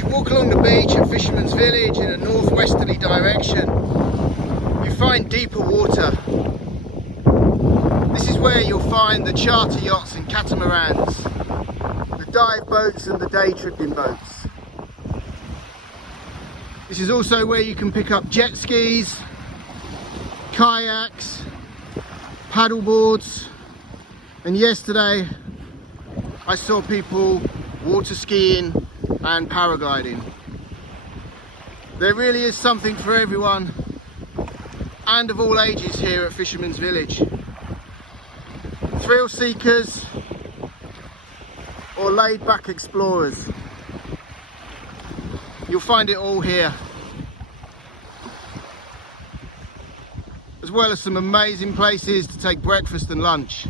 As you walk along the beach at Fisherman's Village in a northwesterly direction, you find deeper water. This is where you'll find the charter yachts and catamarans, the dive boats and the day tripping boats. This is also where you can pick up jet skis, kayaks, paddle boards, and yesterday I saw people water skiing and paragliding. There really is something for everyone and of all ages here at Fisherman's Village. Thrill seekers or laid back explorers. You'll find it all here. As well as some amazing places to take breakfast and lunch.